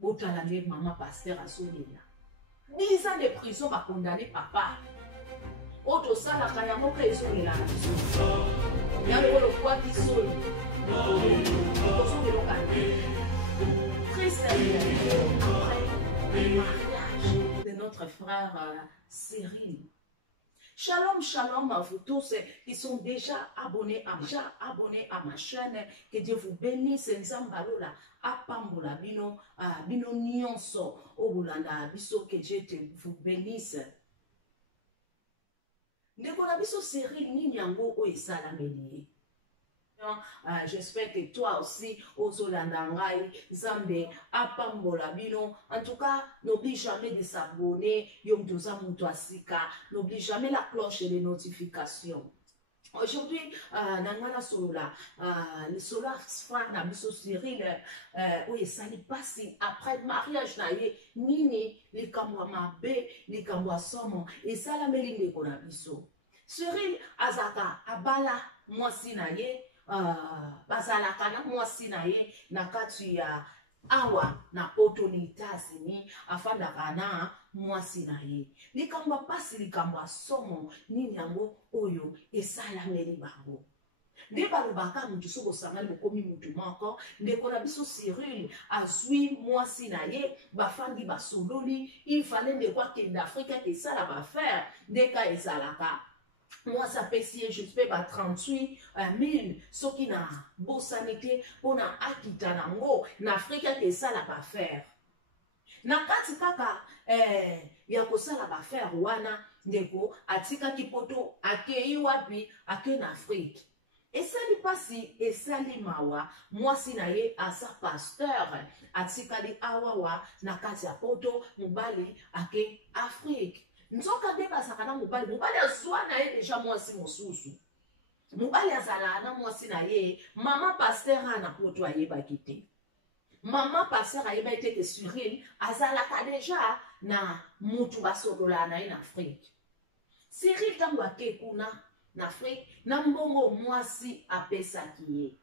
botalande maman pasteur asolela 10 ans de prison va condamner papa auto sala kaya moka ezolela na biso yango le quoi qui solo triste après le mariage de notre frère Cyril. Shalom, shalom à vous tous qui sont déjà abonnés à ma chaîne. Que Dieu vous bénisse. Nzambalola apambola bino bino nyonso obulanda biso, que Dieu vous bénisse. Ndeko na biso Cyril nini yango o esalameli. J'espère que toi aussi, Ozolandangai, Zambé, Apambola Bino. En tout cas, n'oublie jamais de s'abonner. N'oublie jamais la cloche et les notifications. Aujourd'hui, Nangana Solola, le solar frère Nabiso Cyril, oui, ça n'est pas si après le mariage, Nini, les Kamwama B, les Kamwa Somo, et ça la méline de Nabiso. Cyril, Azaka, Abala, moi Sinaye, bazalaka na mwasi na ye na kati ya awa na poto ni États-Unis afandaka na mwasi na ye likambo pasi likambo somo nini yango oyo esalameli bango nde balobaka mutu soko sangani bokomi mutu moko ndeko na biso Cyril azwi mwasi na ye bafandi basodoli il fallait ndeko akende Afrika kesala bafere ndeka ezalaka moi, ça peut si je fais 38 000, ce qui n'a beau sanité, on a akita nango, n'Afrique que ça la pas faire. Na kati kaka, yako ça la pas faire, wana, ndeko, atika kipoto, ake iwapi, ake n'Afrique. Et ça n'est pas si, et ça li mawa, moi si na ye à sa pasteur, atika li awawa, na kati ya poto, mubali, ake Afrique. Nzoka deba sakana mubali azwa na ye deja mwasi mosusu mubali azala na mwasi na ye mama pasteur ana poto ayeba kite mama pasteur ayeba ete ke Cyril azalaka deja na mutu basolola na ye na Afrique. Cyril tango ake kuna na Afrique na mbongo mwasi apesaki ye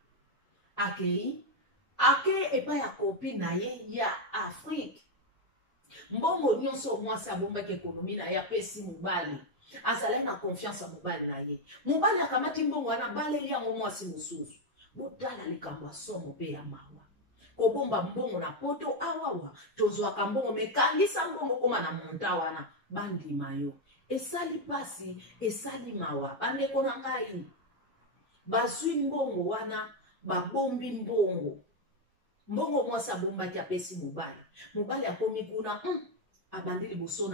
akei ake epa ya kopi na ye ya Afrique. Mbongo nyonso mwasi abombaki ekonomi na ye apesi mobali azala na confiance ya mobali na ye mobali akamati mbongo wana baleli yango mwasi mosusu botala likambo somo mpe ya mawa kobomba mbongo na poto awawa tozwaka mbongo mekangisa mbongo koma na monta wana bandima yo esali pasi esali mawa bandeko na ngai bazwi mbongo wana babombi mbongo mbongo mwasi abombaki apesi mobali mobali akomi kuna abandi liboso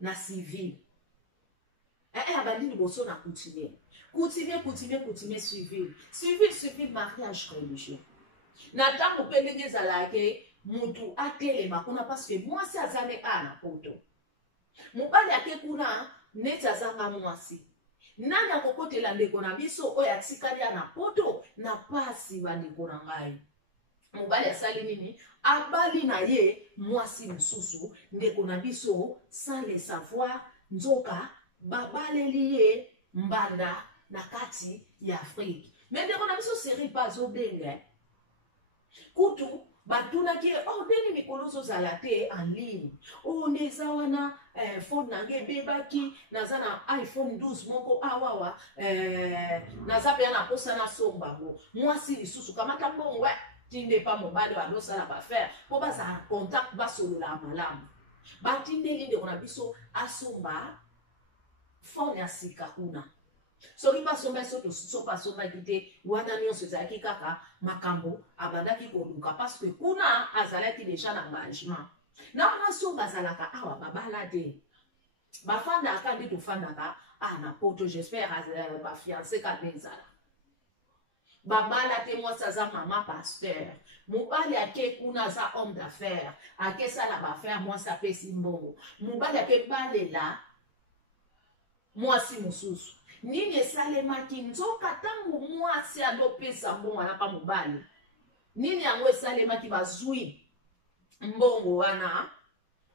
na civil abandi liboso na coutumier civil mariage religieux na ntango mpe ndenge ezalaki mutu atelema kuna paske mwasi azane na poto mobali ake kuna neti azanga mwasi nani akokotela ndeko na biso oyo atikali na poto na pasi bandeko na ngai mobali asali nini abali na ye mwasi mosusu ndeko na biso sans le savoir nzoka babaleli ye mbanda na kati ya Afrique. Mais ndeko na biso Cyril pa azobenga kutu batunaki ndeni mikolo ozozala te en ligne neza wana phone nange ebebaki naza na iPhone 12 moko awawa naza mpe na posa na sombango mwasi lisusu kamata mbongo tinde pa mobali badosala bafere po bazala contact basolola malamu batindeli ndeko na biso asomba phone ya sika kuna soki basomba so basombaki te wana nyonso ezalaki kaka makambo abandaki koluka parce que kuna azalaki deja na engagement na wana so bazalaka awa babala te bafandaka nde tofandaka na poto j'espère bafiance kade ezala babala te mwasi aza mama pasteur mobali ake kuna aza homme d'affaires ake sala bafere mwasi apesi mbongo mobali ake balela mwasi mosusu nini esalemaki nzoka ntango mwasi alopesa mbongo wana pa mobali nini yango esalemaki bazwi mbongo wana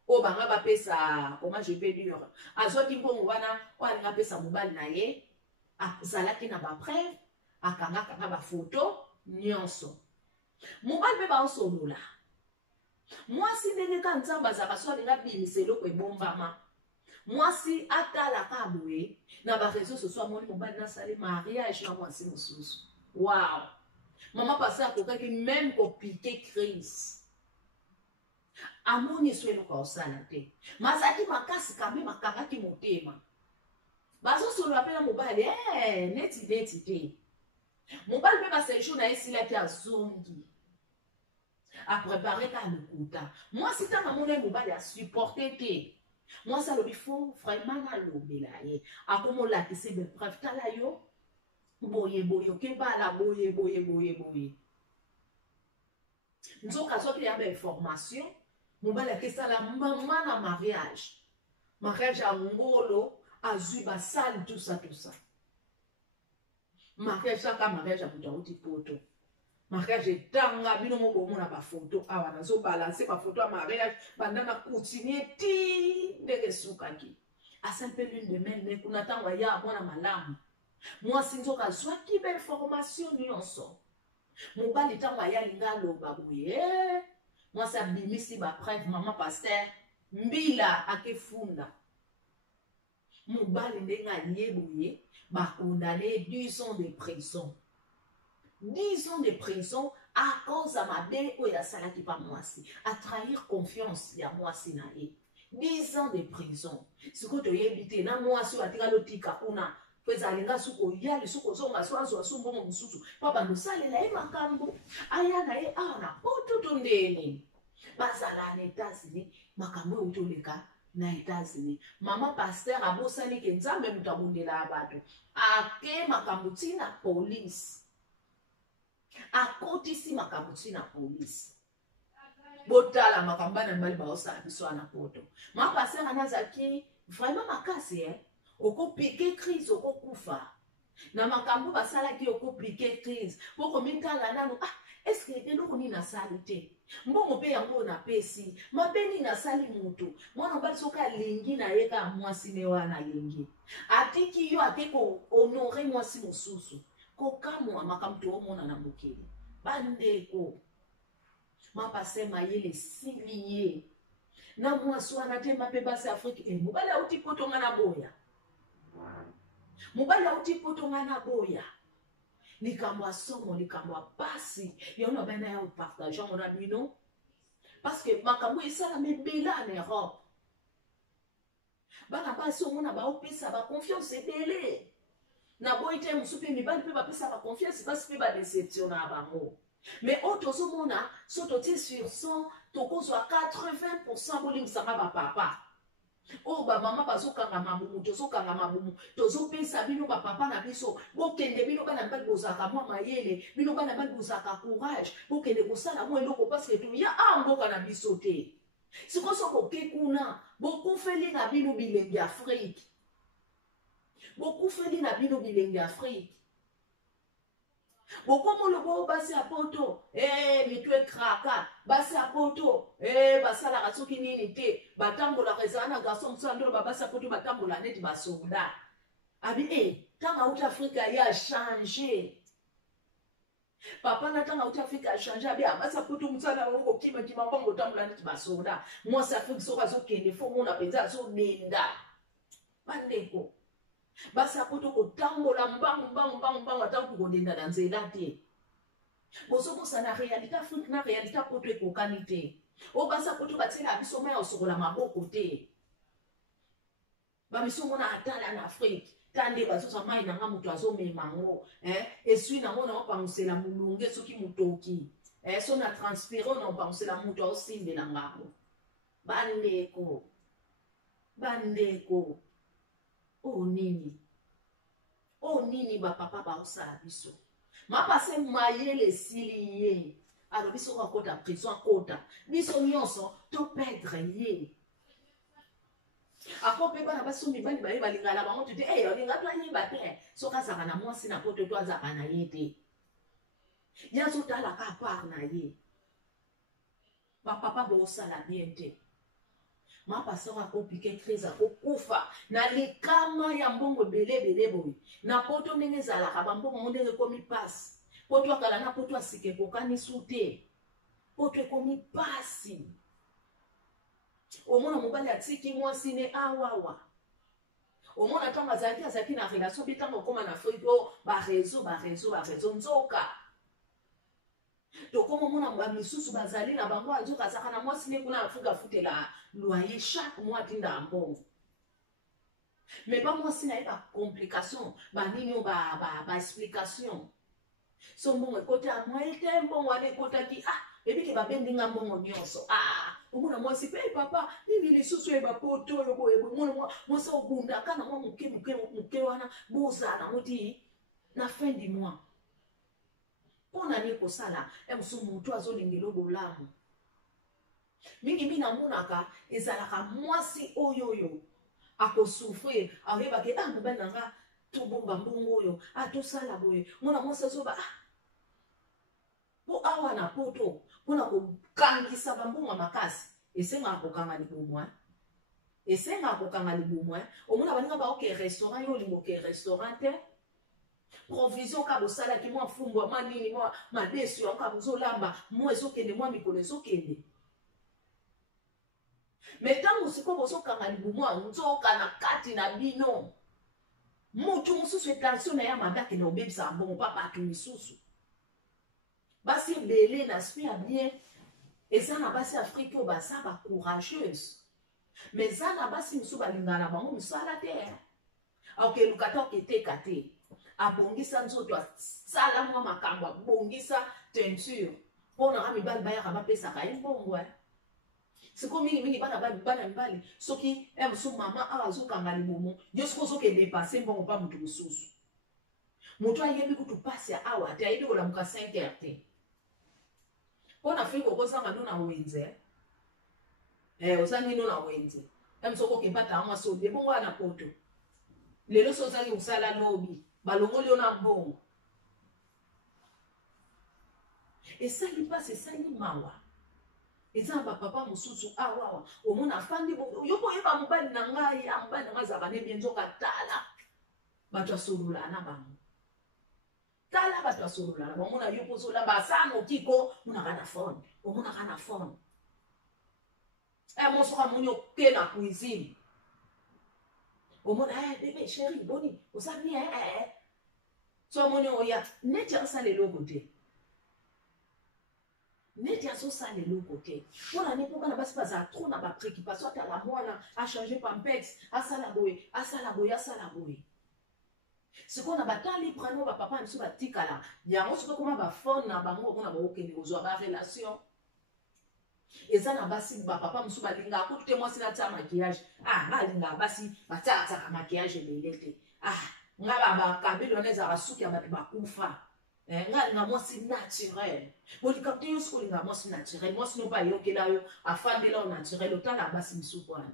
oyo banga bapesa comment je peux dire azwaki mbongo wana oyo alinga apesa mobali na ye azalaki na bapreuve akangakanga bafoto nyonso mobali mpe baosolola mwasi ndenge ka nzambe azalaka so alinga bimisa eloko ebombama mwasi atalaka boye na bareseau sociaux amoni mobali nasali mariage na mwasi mosusu. Wow, mama pasi akokaki meme kopike crise amoni so eloko osala te mazaki makasi kambe makangaki motema bazosolola mpe na mobali neti te mobali mpe basejour na ye esilaki azongi aprepare ka lokuta mwasi ntango amoni mobali asupporte te mwasi alobi fo vraiment nalobela ye akomolakisa bepreuve tala yo boye okebala boye nzoka soki ya bainformation mobali akesala mama na mariage ya ngolo azwi basali tout ça mariage aka mariage ya moto auti poto mariage etanga bino mobomona bafoto awa nazobalanse bafoto ya mariage banda na continue ti ndenge esukaki asa mpe lune de mene kuna ntango aya mwana malamu mwasi nzoka azwaki bainformation nyonso mobali ntango aya alinga aloba boye mwasi abimisi bapreuve mama paster mbila akefunda mobali ndenge alie boye bakondane 10 ans de prison 10 ans de prison à cause ya mabe oyo asalaki pa mwasi atrahir confiance ya mwasi na ye 10 ans de prison sikoyo toyebi te na mwasi oyo atikali otika kuna po ezalinga suku oyali suku ozonga so azwa so mbongo mosusu mpo bando osalela ye makambo aya na ye awa na poto to ndeni bazala na États-Unis makambo oyo toleka na États-Unis mama paster abosani ke nzambe moto abondela bato ake makambo ntina polisi akotisi makambo ntina polisi botala makambo bana mibali baosala biso wana poto mama paster anazaki vraiment makasi okopike crise okokufa na makambo basalaki okopike crise mpo komitala nano eske eloko nini asali te mbongo mpe yango napesi mabe nini asali moto mwana mobali soki alingi na ye kaka mwasi ne wana alingi atiki yo ake kohonore mwasi mosusu kokamwa makambo toomona na mokili bandeko mapase mayele esili ye na mwasi wana te mabe basi afrike mobali auti potonga na boya mobali auti potonga na boya likambo asomo likambo apasi yona bana ya partageant on a bino parce que makambo esala mebela en Europe bana basi omona baopesa ba confiance ebele na boy te musupe mibali pe bapesa ba confiance basi pe ba déception na bango mais otozomona so toti sur 100 tokozwa 80% bolingisanga ba papa oh ba mama bazokanga mabumu tozokanga mabumu tozopesa bino ba papa na biso bokende bino bana mbali bozaka mwa mayele bino bana mbali bozaka courage bokende kosala mwa eloko parce que tu ya mboka na biso te sikoso koke kuna bokufeli na bino bilengi Afrique bokufeli na bino bilengi Afrique bokomolobo basi apoto mitwe kraka basi apoto basalaka soki nini te batambolaka ezala na garçon mosusu ndolo babasi apoto batambola neti basoda abi ntango auti afrika ye achange papa na ntango auti afrika achange abi abasi apoto mosala yango kokima mbango otambola neti basoda mwasi afrika soki azokende fo mona mpenza azobenda bandeko basi apoto kotambola mbango atango kodenda na nzela te bozokosa na réalité afrique na réalité apoto ekokani te oyo basi apoto batiela biso mai osokola maboko te bamiso mona atala na afrique tande bazosa mai nanga moto azomema ngo esui nango na opangusela molunge soki motoki so na transpire na opangusela moto aosimbela ngango bandeko oh nini bapapa baosala biso mapase mayele esili ye alo biso kokota prison akota biso nyonso toperdre ye akope bana basi mibali baye balingana bango tute olinga to ayeba te soki azaka na mwasi na poto to azaka na ye te ye azotalaka apart na ye bapapa boosala bien te mapasteur akopike crise akokufa na likama ya mbongo ebele boye na poto ndenge ezalaka bambongo ndenge ekomi pasi poto akala na poto asika ekokani su te poto ekomi pasi omona mobali atiki mwasi ne awawa omona ntango azalaki na relation mpe ntango okóma na afrique o bareseau nzoka tokóma omona bamisusu bazali na bango azoka azaka na mwasi ne kuna afrique afutela loyer chaque mois atinda mbongo mais ba mwasi na ye bacomplication banini o baexplication so mbongo ekota ya mwaye te mbongo wana ekotaki ebike babendinga mbongo nyonso omona mwasi mpe papa nini lisusu oyeba poto oyo boyebomona mwasi obundaka na mwa moke wana bozala moti na fin du mois mpona nini kosala mosu motu azolingela bolamu mingi namonaka ezalaka mwasi oyo akosouffrir ayebake mobali na nga tobomba mbongo oyo tosala boye mona mwasi azoba po awa na poto mpona kokangisa bambongo makasi esengaka kokanga libumu omona baninga baoke restaurant yo olinga oke restaurant te provision ka bosalaki mwa fumbwa mwa nini mwa madesu yango ka bozolamba mwa ezokende mwa mikolo ezokende me ntango sikoyo bozokanga libumu ya nzoka na kati na bino mutu mosusu etension na ye mabe akende obebisa mbongo mpa bato misusu basi ebele na spi ya bien eza na basi afrique oyo baza bacourageuse mais eza na basi mosusu balingaka na bango mosala te akokeluka te akoteka te abongisa nzoto asala mwa makambo abongisa teinture mpona ka mibali bayaka bapesaka ye mbongo sikoyo mingi bana mibali soki mosusu mama awa azokanga libumu yo soki ozokende epase mbongo mpa motu mosusu motu ayebi kutu pasi ya awa te ayebi kolamuka 5 heures te mpona afrika okozanga no na wenze ozangi no na wenze mosuku okempata amwasi obi ebongo wana poto lelo so ozangi kosala lobi balongoli yo na mbongo esali mpasi esali mawa eza na bapapa mosusu awawa omona afandi yo koyeba mobali na ngai azaba ne bien nzoka tala bato asolola na bango tala bato asolola na bango omona yo pozolamba asana okiko omonaka na fone mosoka moni oke na cuisine omona bebe chéri boni oza bien so omoni oya neti asala eloko te neti azosala eloko te mpona ne mpo bana basi bazala tro na bapréoccupation atala mwana achange pampex asala boye sikoyo na batali prano bapapa misu batikala yango soki okoma bafone na bango omona baokende kozwa barelation eza na basi bapapa mosusu balingaka kutu te mwasi natia makiyage balingaka basi batiakatiaka makiyage ebele te nga bakabeli wana ezalaka suki ya bato bakufa nga mwasi naturel bolika te yo soki olinga mwasi naturel mwasi no mpe ayokela yo afandela yo naturel otala basi misuku wana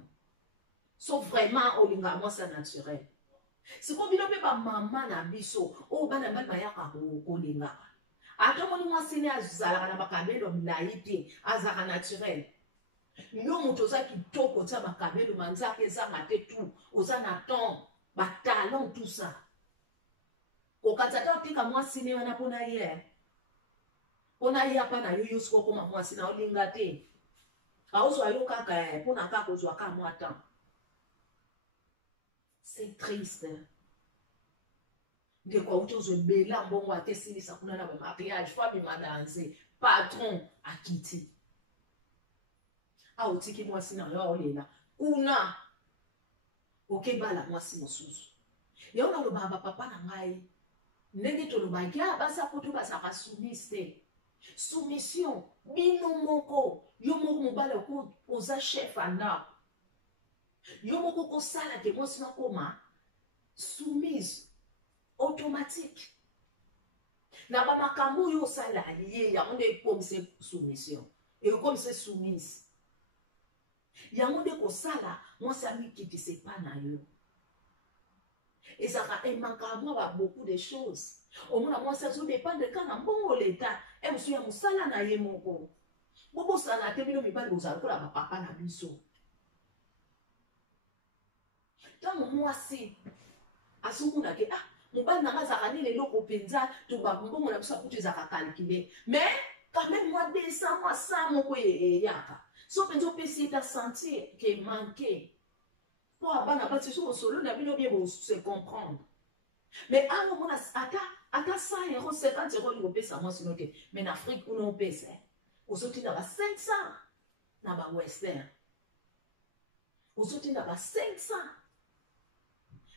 so vraiment olinga mwasi ya naturel sikoyo bino mpe bamama na biso oyo bana mbali bayaka kolingaka ata omoni mwasi ne azalaka na bakabelo milai te azalaka naturel yo moto oza kitoko tia bakabelo manzaka ezanga te tu oza na temps batalent tout ça kokati ata otika mwasi ne wana mpona ye apa na yo sikoyo okoma mwasi na olinga te aozwa yo kaka mpona kaka ozwa ka mwa temps. C'est triste. De quoi autre chose bela mbongo atesilisa kuna na mariage femme madanze patron akiti otiki mwasi na yo olela kuna okebala mwasi mosusu yo na loba papa na ngai ndenge tolobaki basa poto basaka soumise soumission bino moko yo moko mobala ko oza chef anda yo moko kosala te mwasi nakoma soumise automatique na bamakambo oyo osala ye yango nde ekomise soumission ekomise soumise yango nde kosala mwasi amikitisa epa na yo ezaka emankambo ba beaucoup de choses omona mwasi azodépendre ka na mbongo leta mosu ya mosala na ye moko bobosana te bino mibali bozala lokola bapapa na biso ntango mwasi azomona ke mobali nanga azalaka nini eloko mpenza to bambongo na biso akutu ezalaka calcule mais quand même mwa 200 mwa 100 moko eyaka So penzo pesi ta sentir que manqué. Pour abana ba c'est sur solo na bino bien se comprendre. Mais à un moment ata 100 euros 50 euros li opesa moi sinon te. Mais en Afrique on opesa. Osoti na ba 500 na ba western. Osoti na ba 500.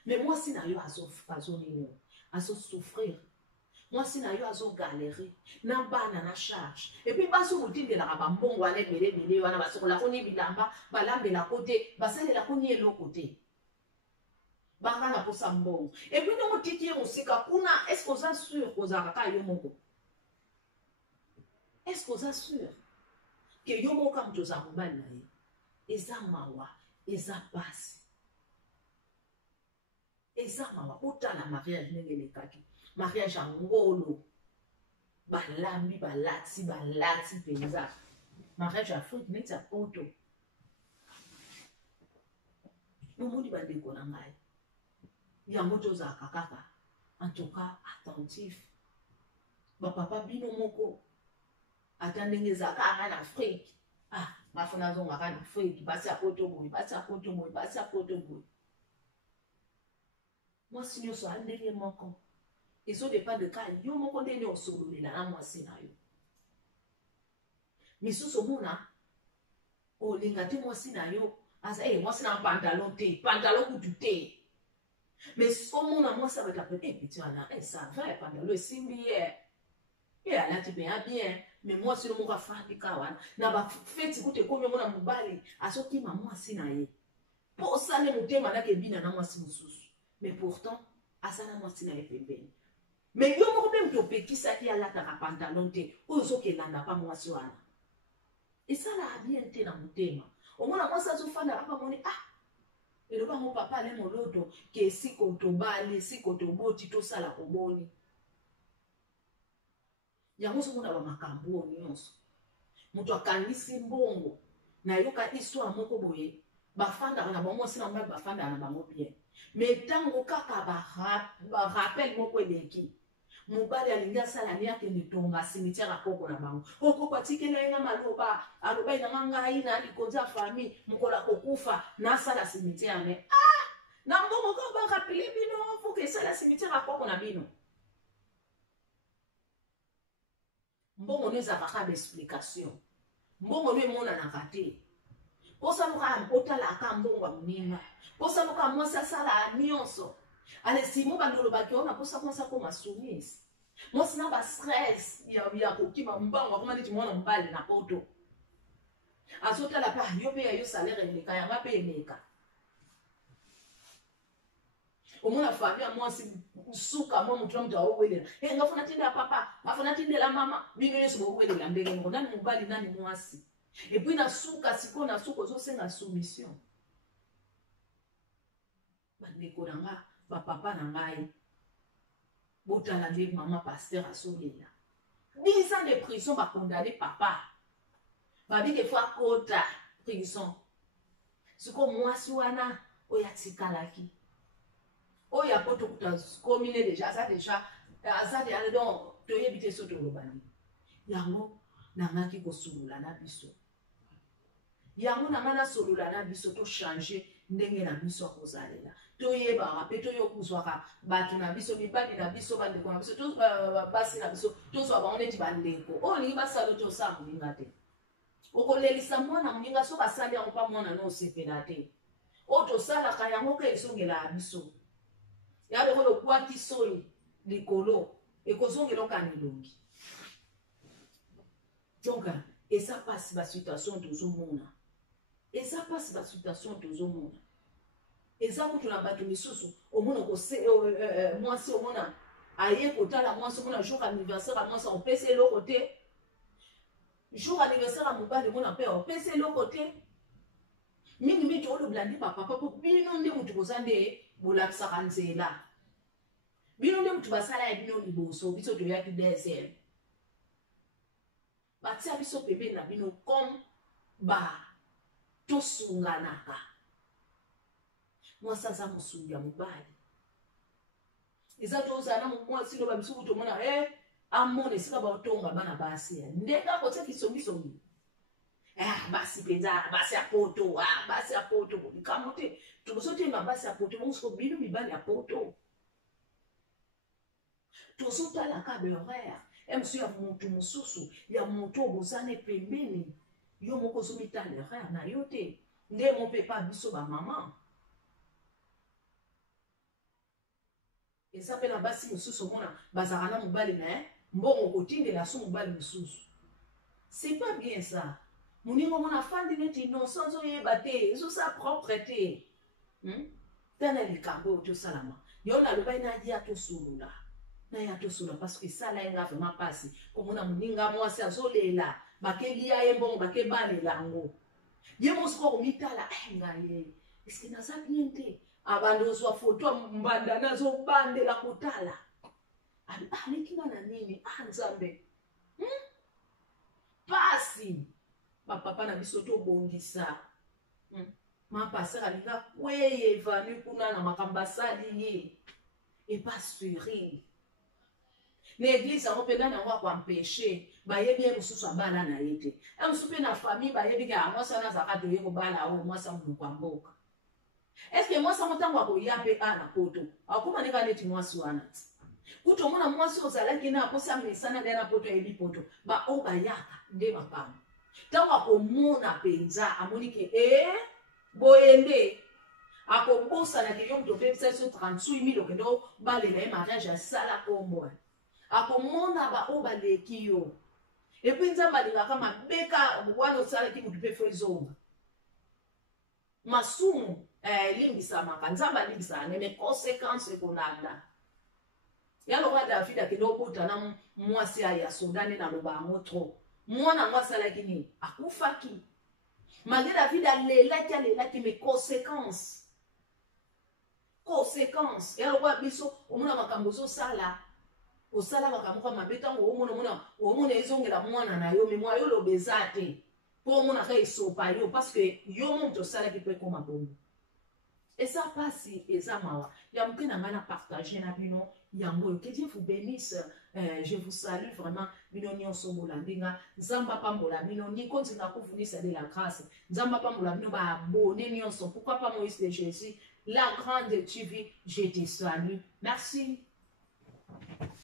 Mais moi si na yo azo nino, azo souffrir. Moi si na yo azo galérer, na bana na charge. Et puis baso mutinde la ba mbongo ale mele wana basokola koni bilamba, balambe la côté, basale la koni elo côté. Bangana pour sambongo. Et puis nous mutiki musika kuna est-ce qu'on s'assure qu'on a yo moko? Est-ce qu'on s'assure que yo moka mtoza mobali na ye? Eza mawa, eza basi. Eza mawa otala mariage ndenge lekaki. Mariage angolo. Balambi balati penza. Mariage Afrique neti apoto. Nomoni bandeko na ngai. Yango toza kaka. En tout cas attentif. Ba papa bino moko. Atandenge zaka en Afrique. Ah, bafuna zonga en Afrique, basi apoto boy. Moi si nous sommes ndenge moko. Et ça dépend de cas. Yo moko ndenge osolo na moi scenario. Misusu mona o lingati moi scenario. Asa moi c'est un pantalon kutu te. Mais au mona moi ça va t'appeler petit ana ça va pantalon simbi et ala te bien, mais moi si le moko fandi kawana na ba feti kute komi mona mobali asoki maman sinaye. Pour ça le mutema na ke bina na moi si mususu. Mais pourtant asana moi sinaye pembeni. Mais yo moko même to pekisa ki ala ta pantalon te ozo ke landa pa moi si wana. Et ça la bien te na mutema. Au mona moi ça zo fanda apa moni et le mon papa le moloto ke si kotobali si kotoboti to sala koboni. Yango so mona ba makambo nyonso. Mutu akangisi mbongo na yoka histoire moko boye bafanda na bango sina mba bafanda na bango bien. Mais tango kaka ba rappel moko eleki. Mobali alinga sala ni yake nitonga cimetière akoko na bango. Oko kwatike na nga maloba aloba ina ngai na likonza famille mukola kokufa na sala cimetière ne. Na mbongo ko ba rappeler bino pour que sala cimetière akoko na bino. Mbongo neza kaka explication. Mbongo ne mona na kate. Posa muka mpotala aka mbongo mninga. Posa muka mwasa sala nyonso. Ale simo bandolo bakiona posa mwasa ko masumise. Mwasa na ba stress ya kokima mbango kama nditi mwana mbali na poto. Azota la pa yo pe yo salaire eleka ya mape eleka. Omona famille moi si suka moi mutu mtu awelela. Ngafuna tinde papa, ngafuna tinde la mama, bino yesu bo welela ndenge ngo nani mubali nani mwasi. Et puis na suka siko na suko zo senga soumission. Bandeko nanga ba papa na ngai. Botala de maman pasteur asolela. 10 ans de prison ba condamné papa. Ba bi ke fois kota prison. Siko mwasi wana oyatsikalaki. Oh, ya poto komine déjà ça déjà donc to yebite soto lobani yango nangaki ko sulula na biso yango nangana sulula na biso to changer ndenge na biso kozalela to yeba rape to yokuswaka batu na biso bibadi na biso bande ko na biso to basi na biso to so ba oneti bandeko o ni basalo to sa muninga te okolelisa mwana muninga so basali yango pa mwana no sepela te o to sala ka yango ke esongela biso ya le ko kwati soli likolo e kozongelo kanilongi donc et ça passe la situation de zomona et ça passe la situation de zomona et ça ko tuna batu misusu omona ko se moi si omona aye kotala moi so mona jour anniversaire moi ça on pèse le côté jour anniversaire à mobali mona pe on pèse le côté mingi mingi o le blandi papa papa bino nde mutu kozande bolakisa kanzela bino nde mutu basala ya bino liboso biso to yaki DSM batia biso pembe na bino comme ba tosunganaka moi ça mosunga mobali eza tozana moi sino ba biso to mona amone sika ba otonga bana basi ndeka ko tsa kisongi songi Ah, basi penza, basi ya poto, ah, basi ya poto. Kamote, tukosote ma basi ya poto, on se bino mibali ya poto. Tozuta la kabe horaire. Msu ya muntu mususu, ya muntu obozane pembeni. Yo moko zomita l'erreur na yote. Nde mo pepa biso ba maman. Eza pe na basi mususu mona bazakana mobali na mbongo kotindela so mobali mususu. C'est pas bien ça. Moningo mona fandi neti innocence oyeba te, ezo sa propre te. Tana likambo to salama. Yo na loba ina dia to sulula. Na ya to sulula parce que ça là nga vraiment passe. Komona moninga mwasi azolela, bakelia ye mbongo bakebalela ngo. Ye mosiko komitala ngaye. Est-ce que naza bien te? Abando zwa photo mbanda nazo bandela kotala. Alikinga na nini? Nzambe. Pasi. Papa na biso to bongisa. Ma passer alinga kweye vanu kuna na makamba sali ye. Et pas sourire. L'église a repéré na wa kwa mpêché. Ba yebi mususu abala na yete. Mususu na famille ba yebi ka moi ça na zaka doye ko bala o moi ça mu kwa mboka. Est-ce que moi ça motango ko yape na poto? Akuma ne ka neti moi suana. Kuto mona moi so zalaki na ko sa mesana na poto yebi poto. Ba o ba yaka nde mapamba. Tango akomona penza amonike boyende akobosa na kiyo mto pepsa so 38 000 okendo balela e mariage ya sala kombo akomona ba o baleki yo epinza balinga kama beka wana osala ki mutu pe fezonga masumu limbisa makanzamba limbisa ne conséquences konanda yalo kwa David akendo bota na mwasi ya sondane na loba ngotro mwana mwasi alakini akufaki malgré David alelaki mes conséquences et alors biso omona makambo zo sala osala makambo mabeta ngo omona ezongela mwana na yo mais moi yo lobezate po omona ka esopa yo parce que yo monto sala ki pe koma bongo et ça passe et ça mawa ya mukena ngana partager na bino yango que Dieu vous bénisse. Je vous salue vraiment. Binonio sombola ndinga nzamba pambola bino ni kontinga kuvunisa de la grâce. Nzamba pambola bino ba abonné nyonso. Pourquoi pas Moïse de Jésus, la grande TV, je te salue. Merci.